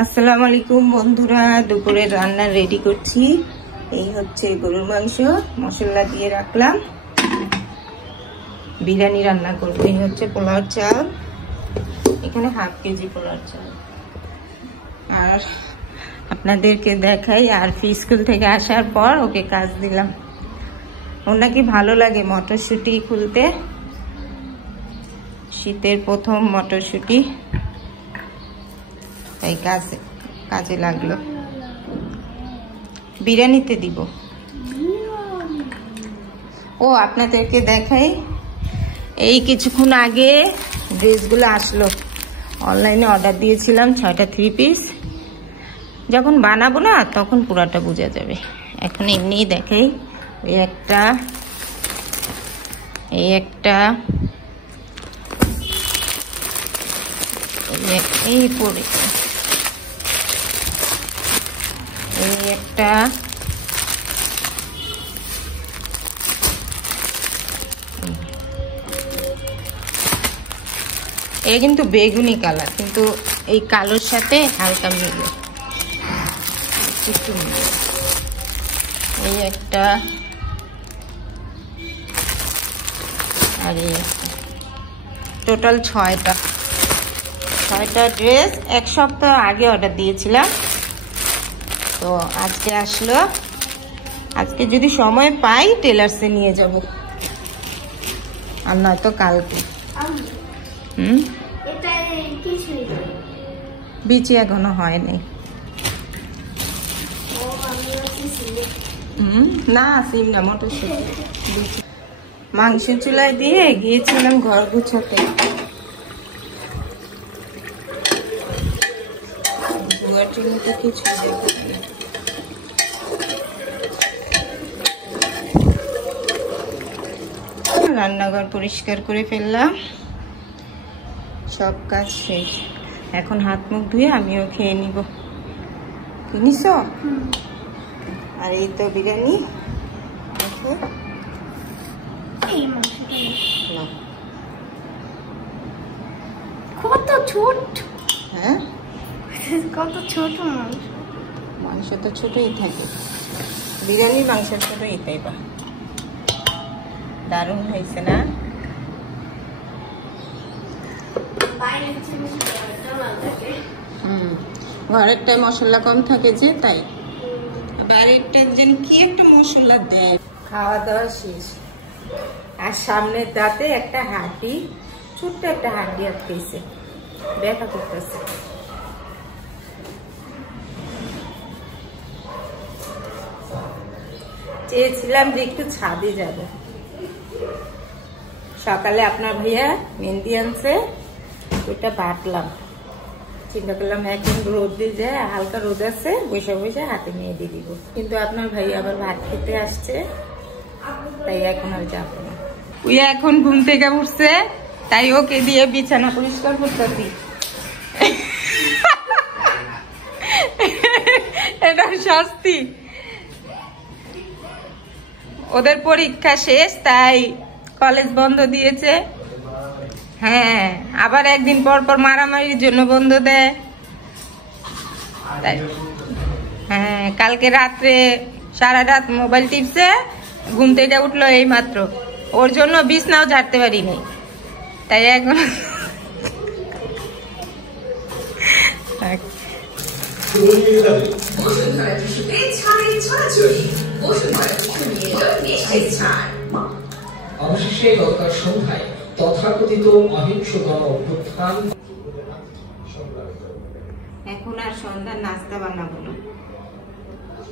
আসসালামু আলাইকুম বন্ধুরা, দুপুরে রান্না রেডি করছি। এই হচ্ছে গরুর মাংস, মশলা দিয়ে রাখলাম। বিরিয়ানি রান্না করব। এই হচ্ছে পোলাও চাল, এখানে হাফ কেজি পোলাও চাল। আর আপনাদেরকে দেখাই, আর স্কুল থেকে আসার পর ওকে কাজ দিলাম। ওর নাকি ভালো লাগে মটরশুঁটি খুলতে, শীতের প্রথম মটরশুঁটি, তাই কাজে লাগলো। বিরিয়ানিতে দিব। ও আপনাদেরকে দেখাই, এই কিছুক্ষণ আগে ড্রেসগুলো আসলো। অনলাইনে অর্ডার দিয়েছিলাম 6টা 3 পিস। যখন বানাবো না তখন পুরাটা বোঝা যাবে। এখন এমনি দেখাই। এই একটা এই পরে এই একটা, এই কিন্তু বেগুনি কালার, কিন্তু এই কালোর সাথে হালকা মিলে একটু মিলে। এই একটা আর এই একটা, টোটাল 6টা ড্রেস। 1 সপ্তাহ আগে অর্ডার দিয়েছিলাম, তো আজকে আসলো। আজকে যদি সময় পাই টেলার্সে নিয়ে যাব, আর নয়তো কালকে। বিচি এখনো হয়নি। না সিম না, মটরশুঁটি। মাংস চুলায় দিয়ে গিয়েছিলাম ঘর গুছাতে। কিছু রান্নাঘর পরিষ্কার করে ফেললাম, সব কাজ শেষ। এখন হাত মুখ ধুয়ে আমিও খেয়ে নিব। কিনিস? আর এই তো বিরিয়ানি। কত ছোট, হ্যাঁ কত ছোট মাংস। মাংস তো ছোটই থাকে, বিরিয়ানির মাংস ছোটই পাইবা। দারুণ হয়েছে না? ঘরেরটায় মশলা কম থাকে যে, তাই বাইরেরটা যেন কি একটা মশলা দেয়। খাওয়া দাওয়া শেষ, আর সামনের দাঁতে একটা হাড্ডি, ছোট্ট একটা হাড্ডি আটকেছে, ব্যথা করতেছে। চেয়েছিলাম যে একটু ছাদে যাব। সকালে আপনার ভাইয়া মেহেন্দি আনছে, ওটা বাটলাম। চিন্তা করলাম এখন রোদ দিয়ে যায়, হালকা রোদ আছে, বসে বসে হাতে মেহেন্দি দিব। কিন্তু আপনার ভাইয়া আবার ভাত খেতে আসছে, তাই এখন আর যাবো না। ওই এখন ঘুম থেকে উঠছে, তাই ওকে দিয়ে বিছানা পরিষ্কার করতেছি। এটা শাস্তি। ওদের পরীক্ষা শেষ, তাই কলেজ বন্ধ দিয়েছে। হ্যাঁ, আবার একদিন পর পর মারামারির জন্য বন্ধ দেয়। হ্যাঁ, কালকে রাত্রে সারা রাত মোবাইল টিপছে, ঘুম থেকে উঠলো এই মাত্র। ওর জন্য বিছনাও ঝাড়তে পারিনি, তাই এখন অবশেষে গতকাল সন্ধ্যায় তথাকথিত অহিংস গণ অভ্যুত্থান। এখন আর সন্ধ্যার নাস্তা বানাবো না,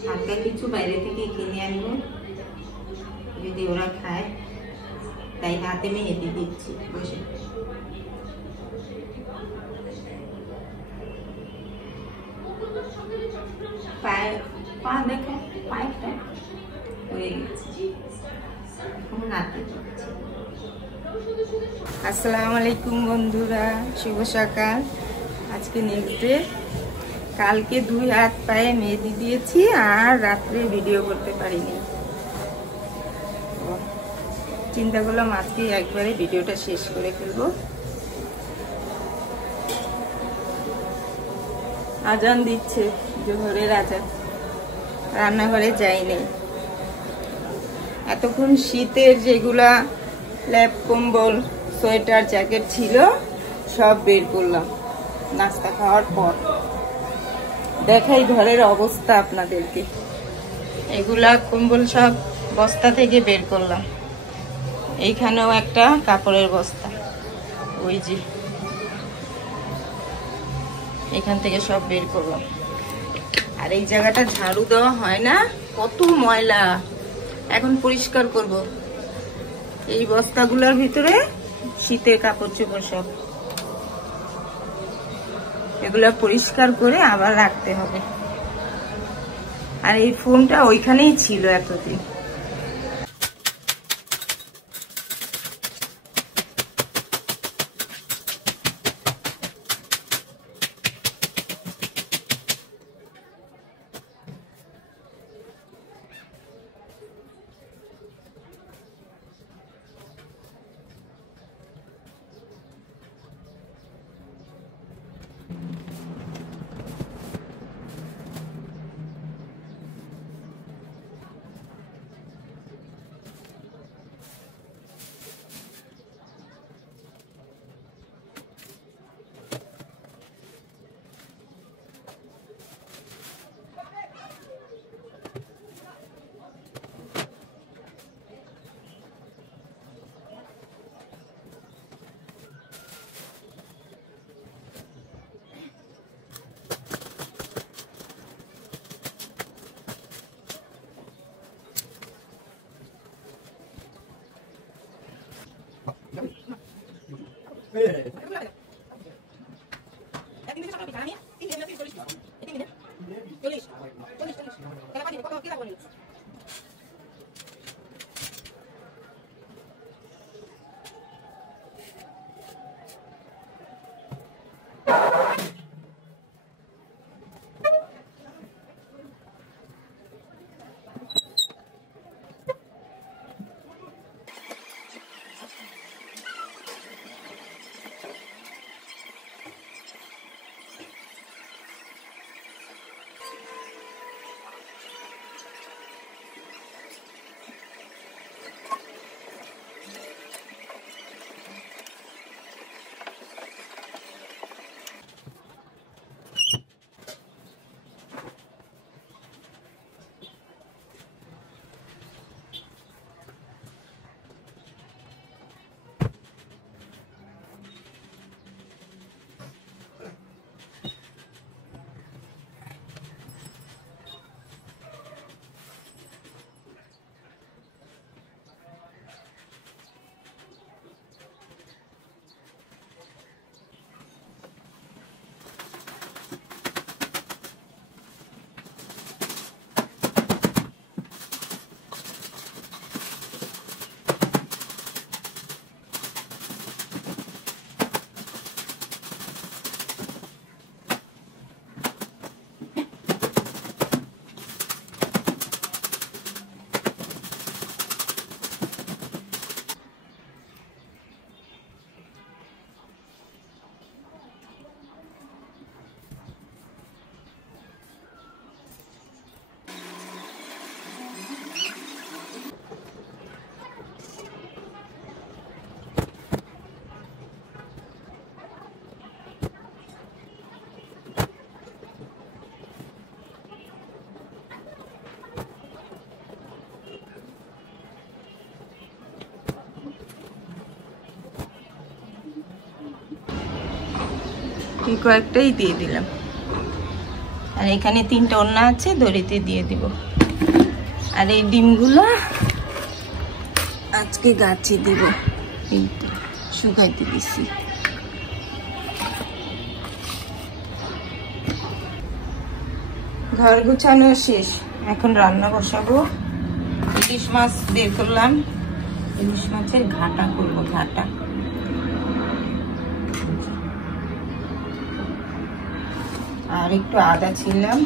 হালকা কিছু বাইরে থেকে কিনে আনবো, যদি ওরা খায়। তাই হাতে মেহেদি দিচ্ছি বসে। পা দেখো, পায়েটা হয়ে গেছে। আসসালামু আলাইকুম বন্ধুরা, শুভ সকাল। আজকে নেক্সট ডে। কালকে 2 হাত পায়ে মেহেদি দিয়েছি, আর রাত্রে ভিডিও করতে পারিনি। চিন্তা করলাম আজকে একবারে ভিডিওটা শেষ করে ফেলবো। আজান দিচ্ছে, জোহরের আজান। রান্নাঘরে যাইনি এতক্ষণ। শীতের যেগুলা ল্যাপ কম্বল সোয়েটার জ্যাকেট ছিল সব বের করলাম নাস্তা খাওয়ার পর। দেখাই ঘরের অবস্থা আপনাদেরকে। এগুলা কম্বল সব বস্তা থেকে বের করলাম। এইখানেও একটা কাপড়ের বস্তা, ওই যে এখান থেকে সব বের করলাম। আর এই জায়গাটা ঝাড়ু দেওয়া হয় না, কত ময়লা। এখন পরিষ্কার করব। এই বস্তাগুলোর ভিতরে শীতের কাপড় চোপড় সব, এগুলা পরিষ্কার করে আবার রাখতে হবে। আর এই ফোনটা ওইখানেই ছিল এতদিন। এই কয়েকটাই দিয়ে দিলাম। আর এখানে 3টা ওড়না আছে, দড়িতে দিয়ে দিব। আর এই ডিমগুলো আজকে গাছে দিব, শুকাইতে দিছি। ঘর গুছানো শেষ, এখন রান্না বসাবো। ইলিশ মাছ বের করলাম, ইলিশ মাছের ঘাটা করবো। ঘাটা আর একটু আদা ছিলাম।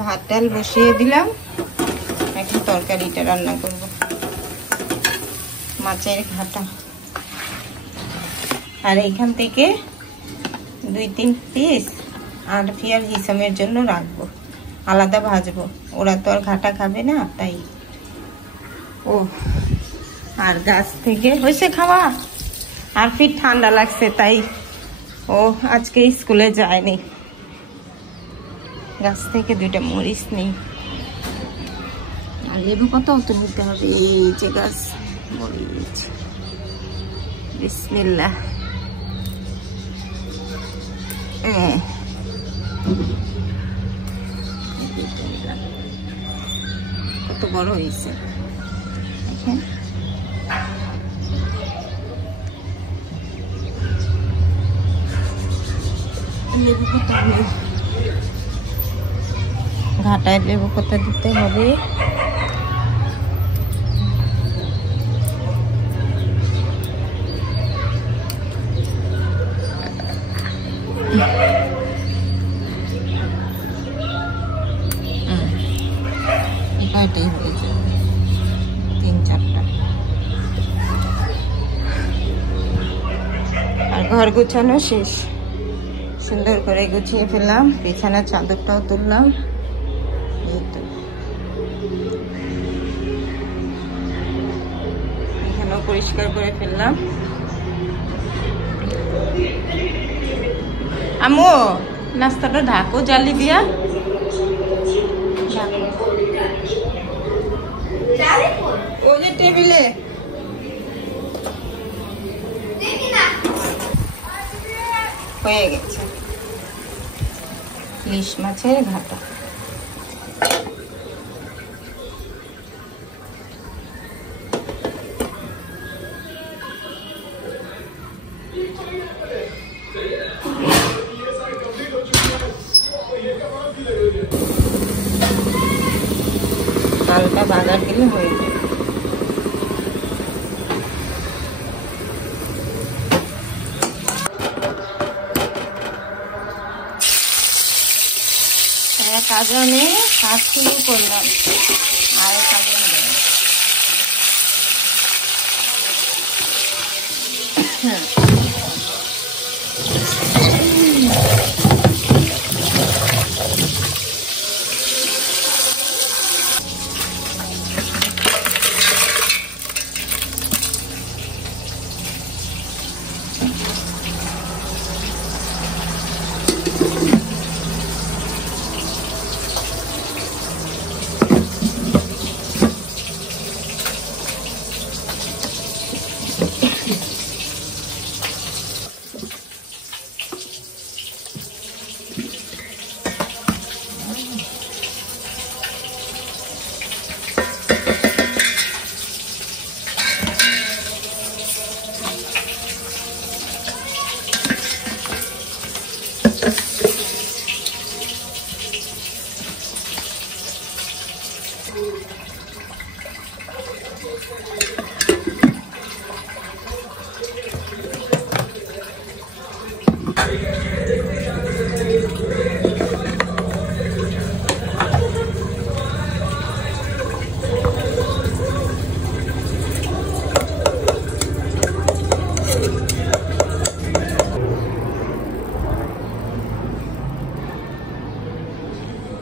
ভাত ডাল বসিয়ে দিলাম, এখন তরকারিটা রান্না করব। মাছের ঘাটা, আর এখান থেকে 2-3 পিস আরফি আর হিসামের জন্য রাখবো, আলাদা ভাজবো, ওরা তো আর ঘাটা খাবে না তাই। ও আর গাছ থেকে হয়েছে খাওয়া, আরফির ঠান্ডা লাগছে তাই ও আজকে স্কুলে যায়নি। গাছ থেকে 2টা মরিচ নেই, আর লেবু পাতাও তো নিতে হবে। এই যে গাছ মরিচ, বিসমিল্লাহ। কত বড় হয়েছে লেবু পাতা নেই, ঘাটায় লেবু পাতা দিতে হবে। এটাই হয়ে যাবে 3-4টা। আর ঘর গুছানো শেষ, সুন্দর করে গুছিয়ে ফেললাম, বিছানার চাদরটাও তুললাম। এই তো এখানেও পরিষ্কার করে ফেললাম। আম্মু নাস্তাটা ঢাকো জালি দিয়া, ওই যে টেবিলে। হয়ে গেছে ইলিশ মাছের ঘাটা। হালকা বাগার দিলে হয়ে যাবে। কাজে আমি কাজ শুরু করলাম, আর কাজে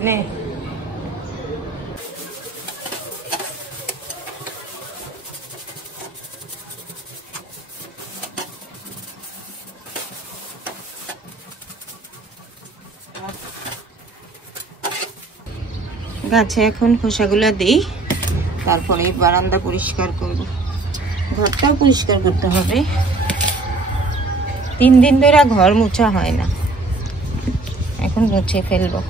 নে গাছে এখন খোসাগুলা দেই, তারপরে বারান্দা পরিষ্কার করব, ঘরটাও পরিষ্কার করতে হবে। 3 দিন ধরে ঘর মোছা হয় না, এখন মুছে ফেলবো।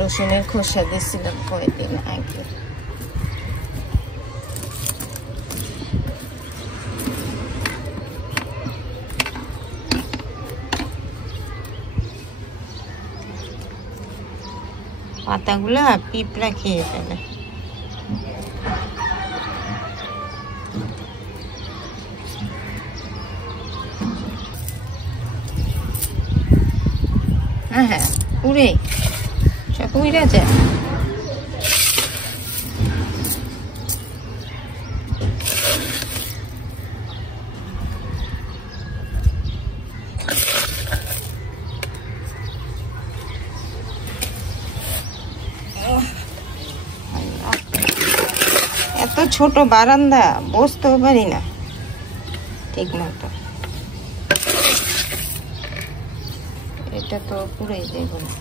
রসুনের খোসা দিয়েছিলাম কয়েকদিন আগে। পাতাগুলো পিঁপড়া খেয়ে ফেলে। হ্যাঁ উড়ে সব উড়ে যায়। এত ছোট বারান্দা বসতেও পারি না ঠিক মতো। এটা তো পুরাই দেব না।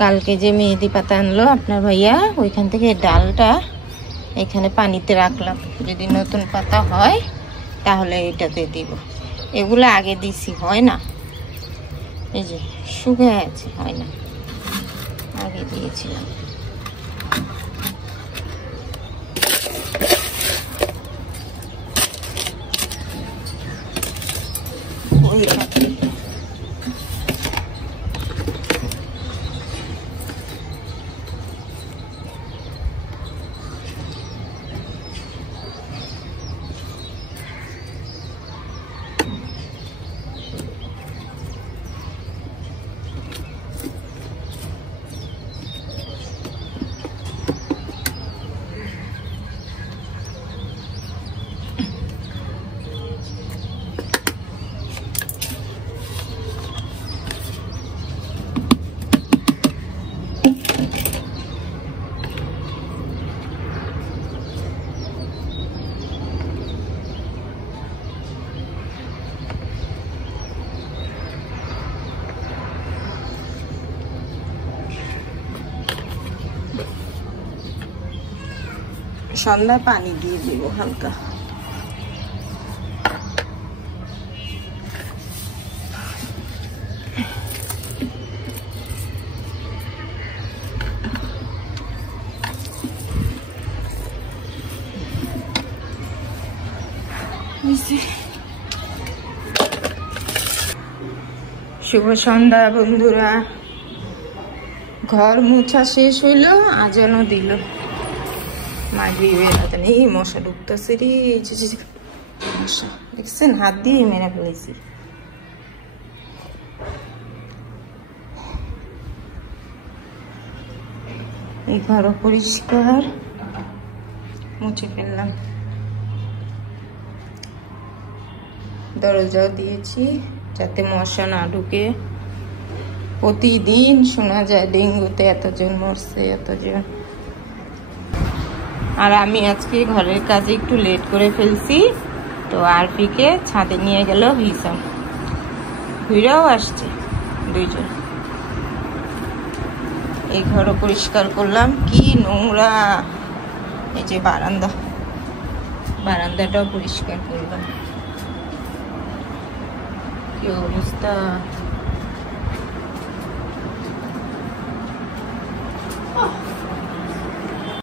কালকে যে মেহেদি পাতা আনলো আপনার ভাইয়া, ওইখান থেকে ডালটা এখানে পানিতে রাখলাম, যদি নতুন পাতা হয় তাহলে এটাতে দিব। এগুলো আগে দিছি, হয় না, এই যে শুকিয়ে আছে, হয় না, আগে দিয়েছিলাম। ওই সন্ধ্যা পানি দিয়ে দিব হালকা। শুভ সন্ধ্যা বন্ধুরা, ঘর মুছা শেষ হইল, আজানও দিল। মাগরিবের আজান। এই মশা ঢুকতেছে রে, মশা দেখছেন, হাত দিয়ে মেরে ফেলেছি। এই ঘরও পরিষ্কার মুছে ফেললাম, দরজাও দিয়েছি যাতে মশা না ঢুকে। প্রতিদিন শোনা যায় ডেঙ্গুতে এতজন মরছে, এতজন। আর আমি আজকে ঘরের কাজে একটু লেট করে ফেলছি, তো আরফিকে ছাদে নিয়ে গেল ভিসাম, ঘুরেও আসছে দুইজন। এই ঘরও পরিষ্কার করলাম, কি নোংরা। এই যে বারান্দাটাও পরিষ্কার করলাম, কি অবস্থা।